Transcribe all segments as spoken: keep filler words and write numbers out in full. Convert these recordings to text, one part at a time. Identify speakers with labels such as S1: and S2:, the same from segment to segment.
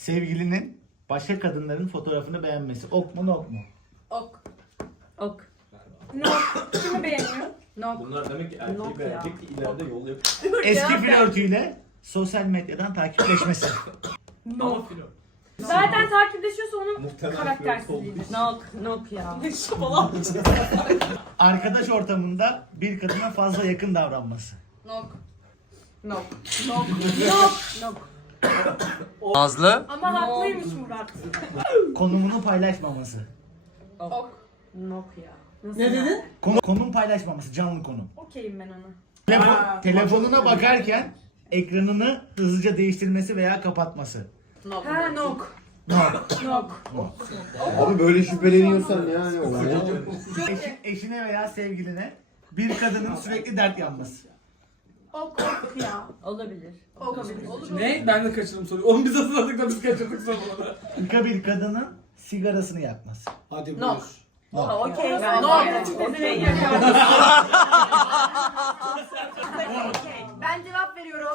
S1: Sevgilinin başka kadınların fotoğrafını beğenmesi. Ok mu nok mu?
S2: Ok.
S3: Ok.
S2: Nok. Kimi beğeniyor? Nok.
S4: Bunlar demek ki erkeği
S3: Nok
S4: beğenecek ki ileride yol yapıyor.
S1: Eski flörtüyle sosyal medyadan takipleşmesi.
S2: Nok. Zaten takipleşiyorsa onun
S4: Muhtemelen
S2: karaktersizliğidir.
S3: Nok. Nok ya.
S1: Arkadaş ortamında bir kadına fazla yakın davranması.
S2: Nok.
S3: Nok.
S2: Nok. Nok. Nok.
S5: Nazlı.
S2: Ama haklıymış Murat.
S1: Konumunu paylaşmaması.
S2: Ok.
S3: Nok ya. Nasıl
S6: Ne
S3: ya?
S6: dedin?
S1: Konu, konum paylaşmaması, canlı konum.
S2: Okeyim ben ona.
S1: Telefon,
S6: Aa,
S1: telefonuna bakarken ekranını hızlıca değiştirmesi veya kapatması.
S3: Nok.
S2: Ha nok.
S1: Nok.
S2: Nok.
S1: Nok.
S7: Abi böyle şüpheleniyorsan yani o.
S1: Eşi- eşine veya sevgiline bir kadının sürekli dert yanması.
S2: Ok. Ok ya.
S3: Olabilir.
S2: Ok. Olur.
S6: Ne? Ben de kaçırdım soruyu. Onu biz hatırladık da biz kaçırdık sonunda.
S1: Başka bir kadının sigarasını yakması.
S7: Hadi buyur.
S3: Nok. Ha, okey.
S2: Nok.
S3: Ben
S2: Nok.
S3: de-
S2: Okey. Ben cevap veriyorum.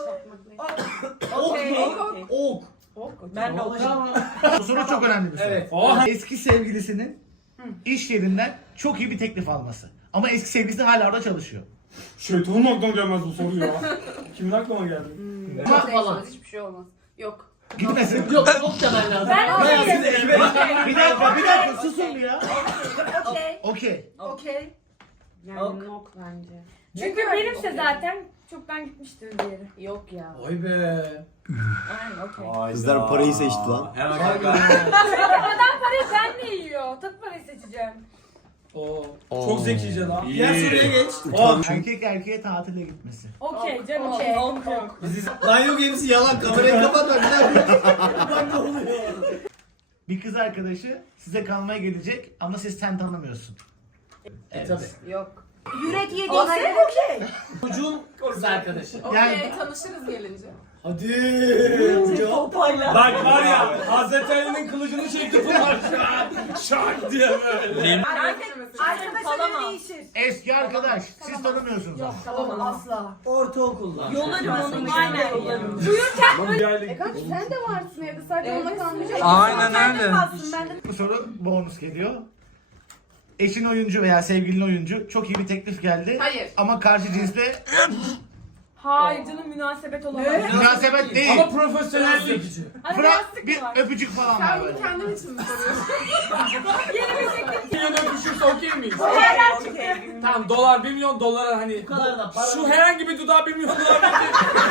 S6: Ok
S2: Ok.
S6: mu? Ok.
S3: Ben de ok.
S1: Bu soru çok önemli bir soru.
S6: Evet. Oha.
S1: Eski sevgilisinin iş yerinden çok iyi bir teklif alması. Ama eski sevgilisi hala orada çalışıyor.
S6: Şeytanın aklına gelmez bu soru ya. Kimin aklına geldi?
S2: Falan. Hiçbir şey olmaz. Yok.
S1: Gitmesin.
S6: Yok yok demen lazım.
S2: Ben okeyim.
S1: Bir dakika, bir dakika susun bir ya.
S2: Okey.
S1: Okey.
S2: Okey.
S3: Yani
S6: Ok.
S3: nok bence.
S2: Çünkü benimse zaten çoktan gitmiştir diğeri.
S3: Yok ya.
S6: Vay be.
S3: Aynen okey.
S7: Kızlar parayı seçti lan.
S4: Hemen
S6: Vay
S4: kanka.
S6: be.
S2: Adam parayı ben de yiyor. Tek parayı seçeceğim.
S6: Oo.
S5: Oo.
S6: Çok zekice lan.
S4: İyi.
S6: Diğer soruya geç. Ok.
S1: Erkek erkeğe tatile gitmesi.
S2: Okey canım.
S3: Okey.
S2: Okey. Ok.
S7: Lan yok hepsi yalan. Kamerayı kapat bak. Lan ne oluyor?
S1: Bir kız arkadaşı size kalmaya gelecek ama siz sen tanımıyorsun.
S6: Evet. Tabii.
S3: Yok.
S2: Yürek yediyse okey.
S6: Çocuğun kız arkadaşı.
S1: Yani
S2: Tanışırız gelince.
S7: Hadi. Cevap.
S6: Bak var ya Hazreti Ali'nin kılıcını çekti bunlar şu an. Şak diye böyle.
S2: Arkadaşlar değişir.
S1: eski arkadaş siz tanımıyorsunuz ama.
S2: Tamam asla.
S7: Ortaokulda.
S3: Yolarım onu. Aynen yolarım.
S6: Bir aylık.
S2: Kanka sen de varsın evde sadece onunla kalmayacak.
S5: Aynen
S2: Sen de
S5: öyle.
S2: kalsın, ben de.
S1: Bu soru bonus geliyor. Eşin oyuncu veya sevgilin oyuncu çok iyi bir teklif geldi.
S2: Hayır.
S1: Ama karşı cinsle
S2: Hayır canım münasebet olamaz.
S1: münasebet değil.
S6: Ama profesyonellik.
S2: Hani
S1: Bırak
S2: yastık
S1: bir
S2: var.
S1: öpücük falan var böyle.
S2: kendin için mi soruyorsun? Yeni bir teklif.
S6: Bir milyon öpüşürse okey miyiz?
S2: Hayaller çıktı.
S6: Tamam dolar bir milyon dolar hani şu herhangi bir dudağa bir milyon dolar verecek.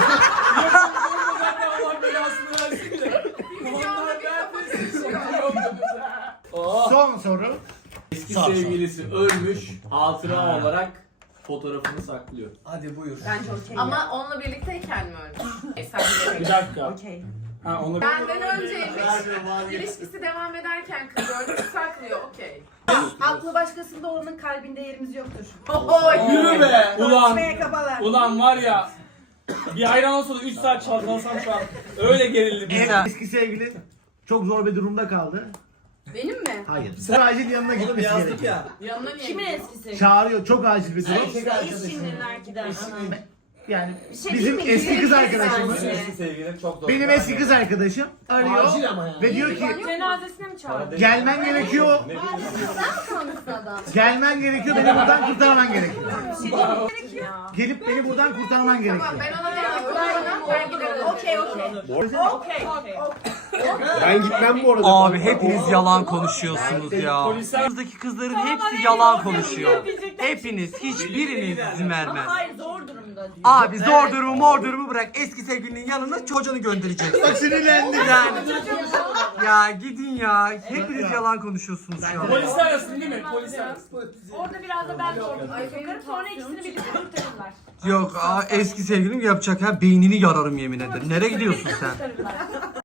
S6: Yakın zaten Allah belasını versin de. Onlar neredesin? Oh.
S1: Son soru.
S4: Eski
S1: Sağ ol, sağ ol.
S4: sevgilisi ölmüş, hatıra olarak fotoğrafını saklıyor.
S7: Hadi buyur.
S3: Bence okey.
S8: Ama onunla birlikteyken mi ölmüş? Sen
S6: Bir dakika.
S3: Okey.
S6: Ha onu
S8: Benden önceymiş. İlişkisi devam ederken kız ölmüş saklıyor. Okey.
S2: Aklı başkasında olanın kalbinde yerimiz yoktur.
S6: Yürü be. Ulan.
S2: Konuşmaya kapalı.
S6: Ulan var ya. Bir ayran olsa da üç saat çalkalasam şu an. Öyle gerildim.
S1: Evet, eski sevgili çok zor bir durumda kaldı.
S8: Benim mi?
S1: Hayır. Sen acil yanına gitmesi gerekiyor.
S7: ya.
S8: Yanına niye
S3: Kimin
S8: gidiyorsun?
S3: eskisi?
S1: Çağırıyor. Çok acil bir durum.
S3: Eşinin erkiden.
S1: Yani
S8: şey
S1: bizim
S8: diyeyim mi?
S1: eski kız
S8: Bizim
S1: arkadaşımız.
S8: eski
S4: Eski sevgilin çok zor.
S1: Benim eski kız arkadaşım arıyor
S7: Acil ama yani.
S1: ve diyor ki
S2: Cenazesine mi çağırdın?
S1: gelmen gerekiyor.
S4: Ne bileyim.
S8: Tanışsın adam.
S1: Gelmen gerekiyor. Beni buradan kurtarman gerekiyor.
S3: Ya.
S1: Gelip beni buradan kurtarman
S8: Tamam
S1: gerekiyor.
S8: ben ona derim. Ben giderim.
S2: Okey okey.
S3: Okey. Okey.
S7: Ben gitmem bu arada.
S5: Abi hepiniz yalan konuşuyorsunuz ya.
S6: Polisler-
S5: Buradaki kızların hepsi yalan konuşuyor. Hepiniz, hiçbiriniz izin vermez.
S3: Ama hayır zor durumda diyor.
S5: Abi zor durumu mor durumu bırak. Eski sevgilinin yanına çocuğunu göndereceksin.
S1: Bak sinirlendim.
S5: Yani. Ya gidin ya. Hepiniz yalan konuşuyorsunuz şu an.
S6: Polis arasın değil mi? Polis arasın.
S2: Orada biraz da ben sorgulayayım. Sokarım sonra ikisini birlikte kurtarırlar.
S5: Yok aa, eski sevgilim yapacak ha beynini yararım yemin ederim. Nereye gidiyorsun sen?
S2: Kurtarırlar.